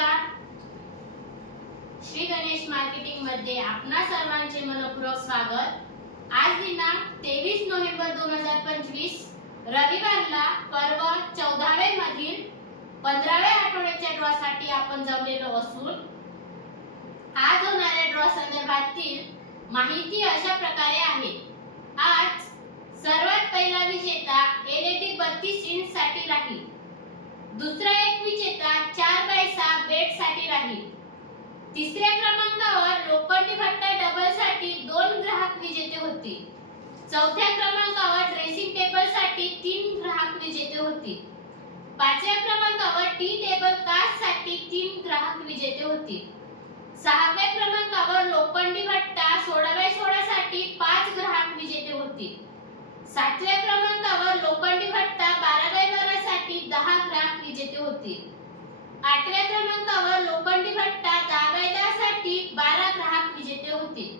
नमस्कार. श्री गणेश मार्केटिंगमध्ये आपणा सर्वांचे मनपूर्वक स्वागत. आज दिनांक तेवीस नोव्हेंबर दोन हजार पंचवीस रविवारला पर्व चौदावे मधील पंधराव्या आठवड्याच्या ड्रॉ साठी आपण जमलेलो असून आज होणाऱ्या ड्रॉ संदर्भातील माहिती अशा प्रकारे आहे. आज सर्वात पहिला विजेता एलईडी बत्तीस इंच साठी राहील. दुसरा एक विजेता चार साठी राहील. तिसऱ्या क्रमांकावर लोखंडी भट्टा डबलसाठी दोन ग्राहक विजेते होतील. चौथ्या क्रमांकावर ड्रेसिंग टेबलसाठी तीन ग्राहक विजेते होतील. पाचव्या क्रमांकावर टी टेबल काससाठी तीन ग्राहक विजेते होतील. सहाव्या क्रमांकावर लोखंडी भट्टा सोळा बाय सोळा साठी पाच ग्राहक विजेते होतील. सातव्या क्रमांकावर लोखंडी भट्टा बारा बाय बारा साठी दहा ग्राहक विजेते होतील. आठव्या क्रमांकावर लोखंडी भट्टा दहा बारा ग्राहक विजेते होतील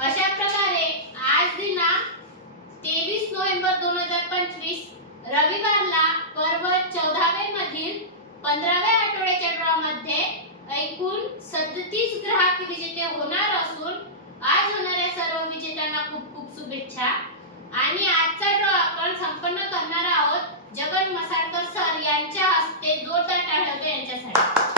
अशा प्रकारे आज दिनांक तेवीस नोव्हेंबर दोन हजार पंचवीस रविवारला पर्व चौदावे मधील पंधराव्या आठवड्याच्या ड्रॉ मध्ये एकूण सदतीस ग्राहक विजेते होणार असून आज होणाऱ्या सर्व विजेत्यांना खूप खूप शुभेच्छा. आणि आजचा ड्रॉ आपण संपन्न करणार आहोत. जगन मसाळकर सर यांच्या हस्ते जोरदार टाळ्या होते यांच्यासाठी.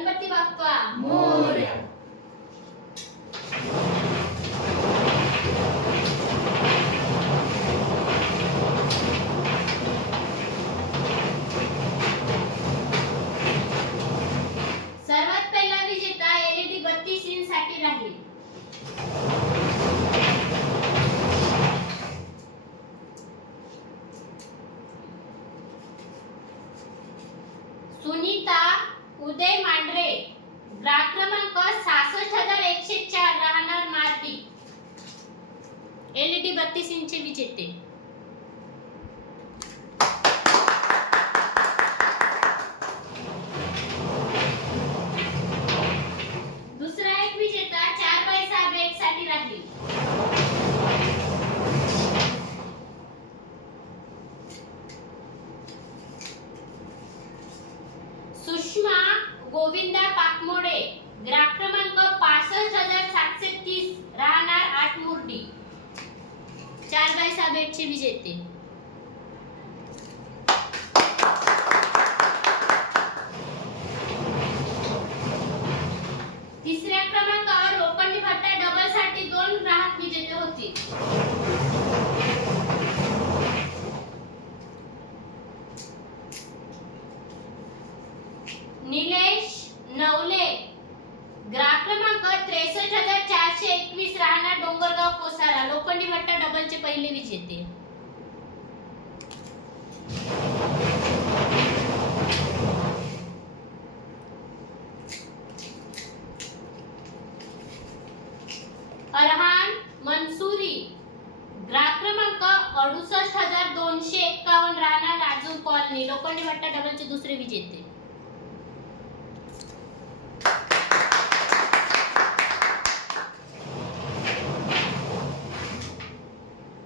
गणपती बाप्पा अरहान मनसुरी. ग्राहक क्रमांक अडुसष्ट हजार दोनशे एक्कावन्न राहणार राजू कॉलनी. लोखंडी भट्टा डबलचे दुसरे विजेते.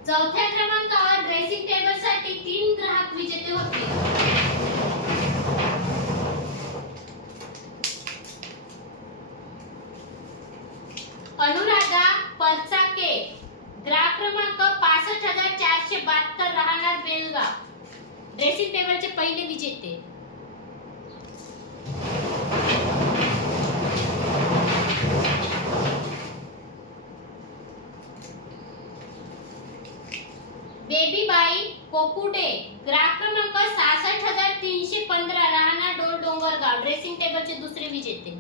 चौथ्या क्रमांकावर ड्रेसिंग टेबलसाठी तीन ग्राहक विजेते होते. अनुराधा ग्राहक क्रमांक पासष्ट हजार चारशे बहात्तर राहणार बेलगाव. ड्रेसिंग टेबलचे पहिले विजेते ड्रेसिंग टेबलचे दुसरे विजेते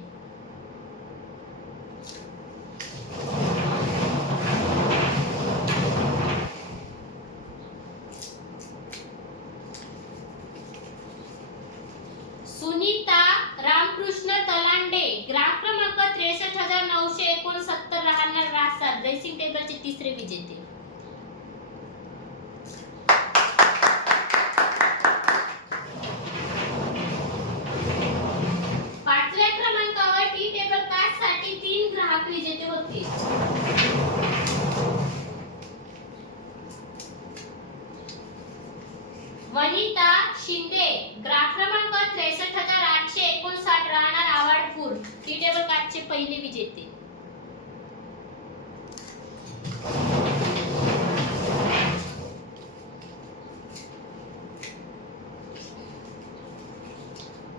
सुनीता रामकृष्ण तलांडे ग्राहक क्रमांक त्रेसष्ट हजार नऊशे एकोणसत्तर राहणार राजसार ड्रेसिंग टेबलचे तिसरे विजेते पाचव्या क्रमांकावर टी टेबल कास्टसाठी तीन ग्राहक विजेते होते वनिता शिंदे ग्राहक क्रमांक त्रेसष्ट हजार आठशे एकोणसाठ राहणार आवाडपूर. टी टेबल कास्टचे पहिले विजेते.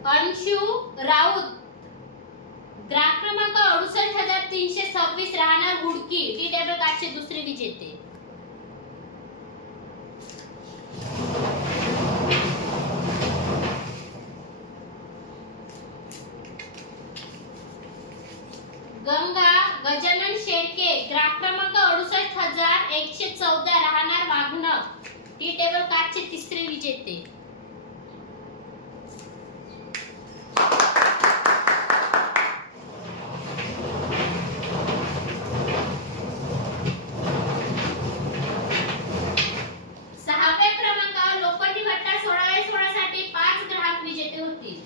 अंशु राऊत ग्राहक क्रमांक अडुसष्ट हजार तीनशे सव्वीस राहणार हुडकी. टी टेबल कास्टचे दुसरे विजेते गंगा गजानन शेळके ग्राहक क्रमांक अडुसष्ट हजार एकशे चौदा राहणार वाघनर टी टेबल कास्टचे तिसरे विजेते सहाव्या क्रमांकावर लोखंडी भट्टा सोळाव्या सोळासाठी पाच ग्राहक विजेते होतील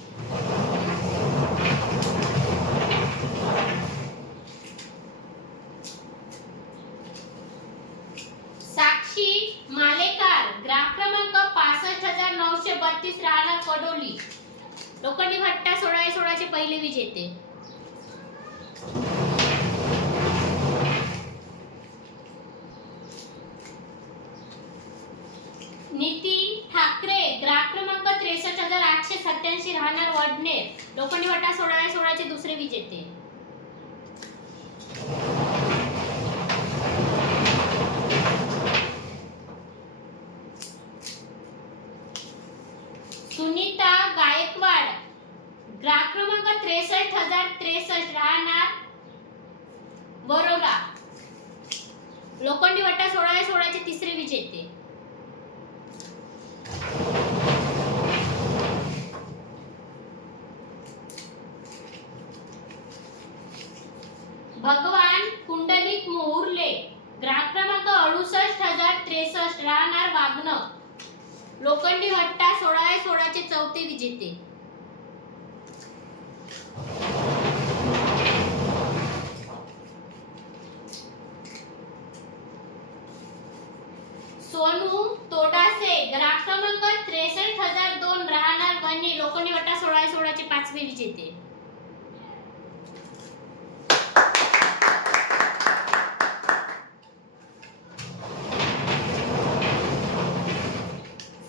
साक्षी मालेकार ग्राहक क्रमांक पासष्ट हजार नऊशे बत्तीस राहणार कडोली लोखंडी भट्टा सोळाव्या सोळाचे पहिले विजेते नितीन ठाकरे ग्राहक क्रमांक त्रेसष्ट हजार आठशे सत्याऐंशी राहणार लोखंडी वाटा सोळा आहे सोळाचे दुसरे विजेते सुनीता गायकवाड ग्राहक क्रमांक त्रेसष्ट हजार त्रेसष्ट राहणार बरोबर लोखंडी भट्टा सोळाव्या सोळाचे तिसरे विजेते भगवान कुंडलिक मोहुर्ले. ग्राहक क्रमांक अडुसष्ट हजार त्रेसष्ट राहणार वागणं लोखंडी भट्टा सोळा सोळाचे चौथे विजेते सोनू तोडासे ग्राहक क्रमांक त्रेसष्ट हजार दोन राहणार वनी लोखंडी भट्टा सोळाव्या सोळाचे पाचवे विजेते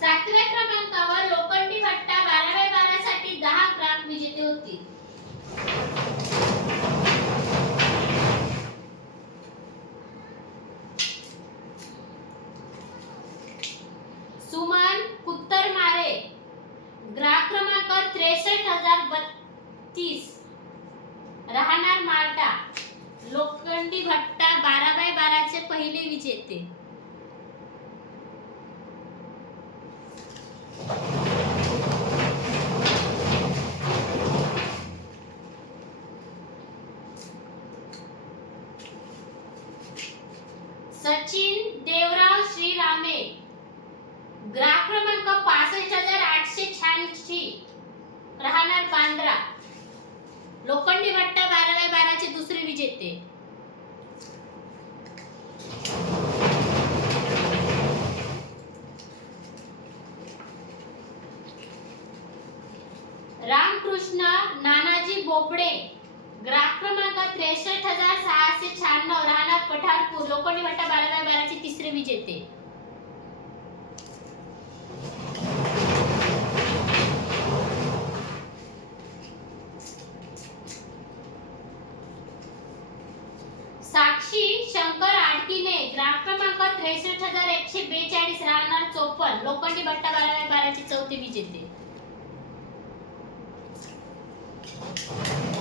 सातव्या क्रमांकावर लोखंडी भट्टा बाराव्या बारासाठी दहा ग्राहक विजेते होतील सुमन कुत्तरमारे ग्राहक क्रमांक त्रेसष्ट हजार बत्तीस राहणार माल्टा लोखंडी भट्टा बारा बाय बाराचे पहिले विजेते सचिन देवराव श्रीरामे ग्राहक क्रमांक पासष्ट हजार आठशे शहाऐंशी राहणार बांद्रा लोखंडी भट्टा बाराव्या बाराचे दुसरे विजेते रामकृष्ण नानाजी बोबडे ग्राहक क्रमांक त्रेसष्ट हजार सहाशे शहाण्णव राहणार पठारपूर लोखंडी भट्टा बाराव्या बाराचे तिसरे विजेते. साक्षी शंकर आडकिने ग्राहक क्रमांक त्रेसष्ट हजार एकशे बेचाळीस राहणार चोपन्न लोखंडी भट्टा बाराव्या बाराचे चौथे विजेते. Thank you.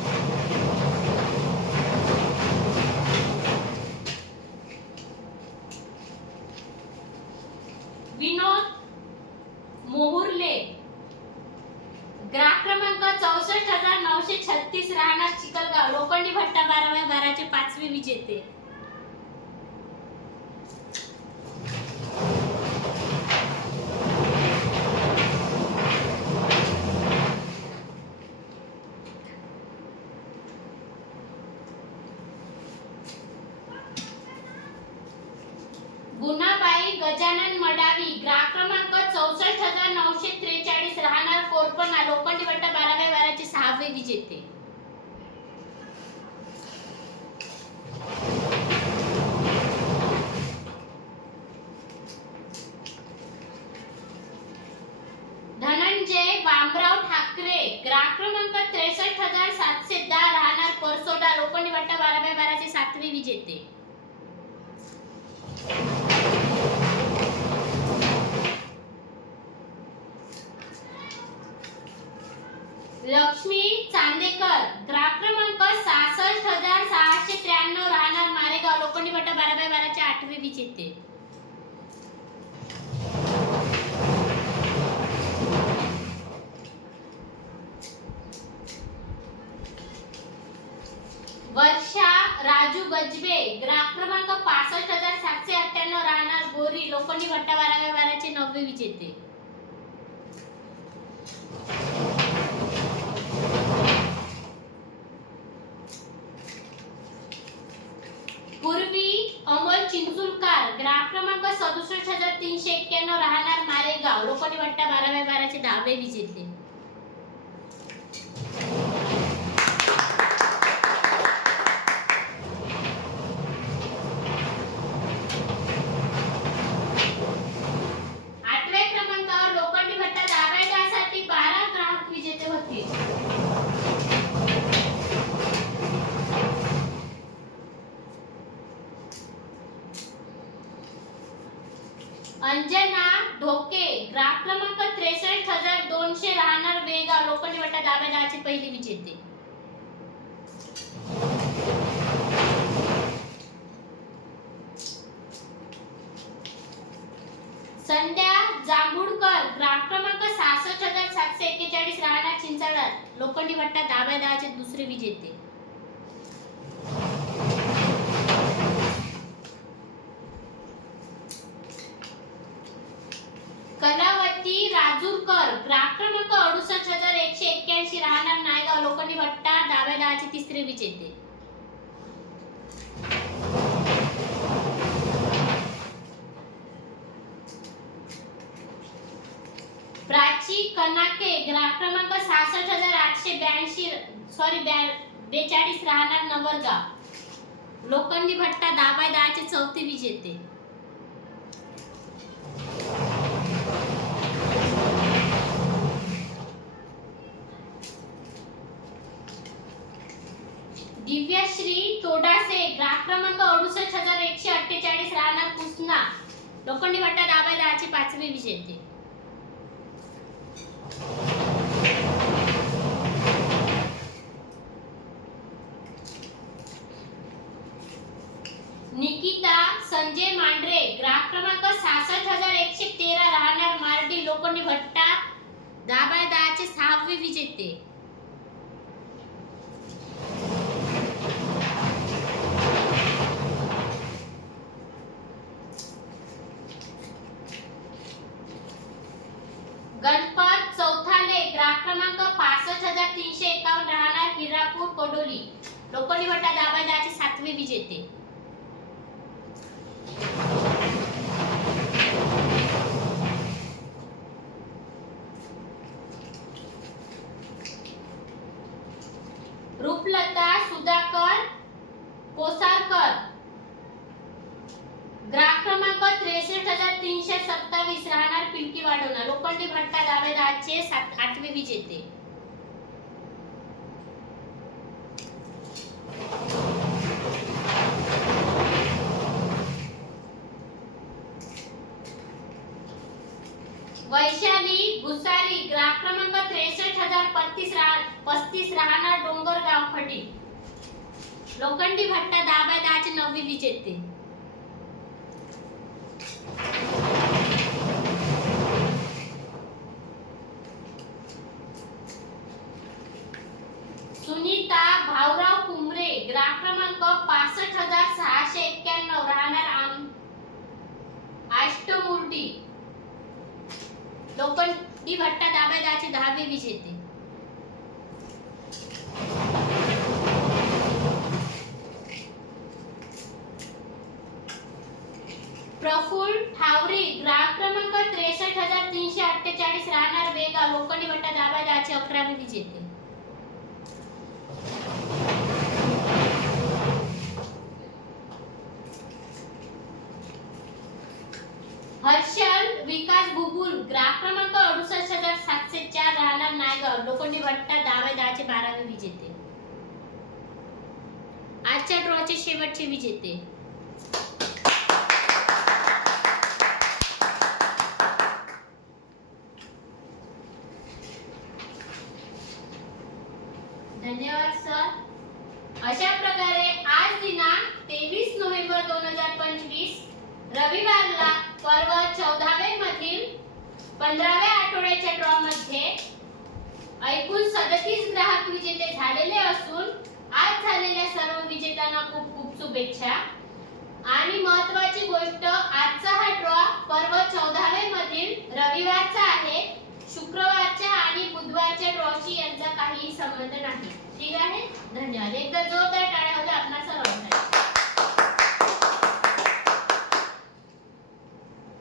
विजेते लक्ष्मी चांदेकर ग्राहक क्रमांक सहासष्ट हजार सहाशे त्र्याण्णव राहणार मारेगाव लोखंडी भट्टा बारा बाय बाराच्या आठवे विजेते वर्षा राजू गजबे ग्राहक क्रमांक पासष्ट हजार सातशे अठ्ठ्याण्णव राहणार गोरी लोखंडी भट्टा बाराव्या बाराचे नववे विजेते. पूर्वी अमोल चिंचुलकार ग्राहक क्रमांक सदुसष्ट हजार तीनशे एक्क्याण्णव राहणार मारेगाव लोखंडी भट्टा बाराव्या बाराचे दहावे विजेते आठव्या क्रमांकावर लोखंडी भट्टा दाबायसाठी बारा ग्राहक विजेते होते अंजना ढोके ग्राहक क्रमांक त्रेसष्ट हजार दोनशे राहणार वेगाव लोखंडी भट्टा दाबायचे पहिली विजेते संध्या जांभूळकर ग्राम क्रमांक सहासष्ट हजार सातशे एक्केचाळीस राहणार चिंचाळत लोखंडी भट्टा दहाव्या दहाचे दुसरे विजेते. कलावती राजूरकर ग्राम क्रमांक अडुसष्ट हजार एकशे एक्क्याऐंशी राहणार नायगाव. लोखंडी भट्टा दहाव्या दहाचे तिसरे विजेते. प्राची कनाके ग्राहक क्रमांक सहासष्ट हजार आठशे ब्याऐंशी सॉरी ब्या बेचाळीस राहणार नवरगाव. लोखंडी भट्टा दाबाय दहाचे चौथे विजेते. दिव्यश्री तोडासे ग्राहक क्रमांक अडुसष्ट हजार एकशे अठ्ठेचाळीस राहणार पुसना. लोखंडी भट्टा दाबाय दहाचे पाचवे विजेते. निकिता संजय मांढरे ग्राहक क्रमांक सहासष्ट हजार एकशे तेरा राहणार मार्डी लोखंडी भट्टा दाबाय दहाचे सहावे विजेते गणपत चौथाले ग्राहक क्रमांक पासष्ट हजार तीनशे एकावन्न राहणार हिरापूर कोडोली लोखंडी भट्टा दाबाय सातवी विजेते रूपलता सुधाकर कोसारकर ग्राहक क्रमांक त्रेसष्ट हजार तीनशे सत्तावीस राहणार पिंकी वाढवणार लोखंडी भट्टा दावे दहाचे सात आठवे विजेते वैशाली भुसारी ग्राहक क्रमांक त्रेसष्ट हजार पस्तीस राह पस्तीस राहणार लोखंडी भट्टा दहा बाय दहाचे नववी विजेते. सुनीता भाऊराव कुंबरे ग्राहक क्रमांक पासष्ट हजार सहाशे एक्क्याण्णव राहणार आम अष्टमूर्ती लोकं ही भट्टा दहा बाय दहावे विजेते प्रफुल ठावरे ग्राहक क्रमांक त्रेसष्ट हजार तीनशे अठ्ठेचाळीस राहणार बेगा लोखंडी भट्टा दहा बाय अकरावे विजेते हर्षल विकास बुबुल ग्राहक क्रमांक अडुसष्ट हजार सातशे चार राहणार नायगाव लोखंडी भट्टा दहा दहाचे बारावे विजेते आजच्या ड्रॉचे शेवटचे विजेते धन्यवाद सर. अशा प्रकारे आज दिनांक तेवीस नोव्हेंबर दोन हजार पंचवीस रविवारला पर्व चौदावे मधील पंधराव्या आठवड्याच्या ड्रॉ ऐकून सदतीस ग्राहक विजेते झालेले असून आज झालेल्या सर्व विजेत्यांना खूप खूप शुभेच्छा. आणि महत्वाची गोष्ट आजचा हा ड्रॉ पर्व चौदावे मधील रविवारचा आहे. शुक्रवारच्या आणि बुधवारच्या ड्रॉशी यांचा काही संबंध नाही. ठीक आहे? धन्यवाद. एकदा जोरदार टाळ्या होत्या आपला सर्वांना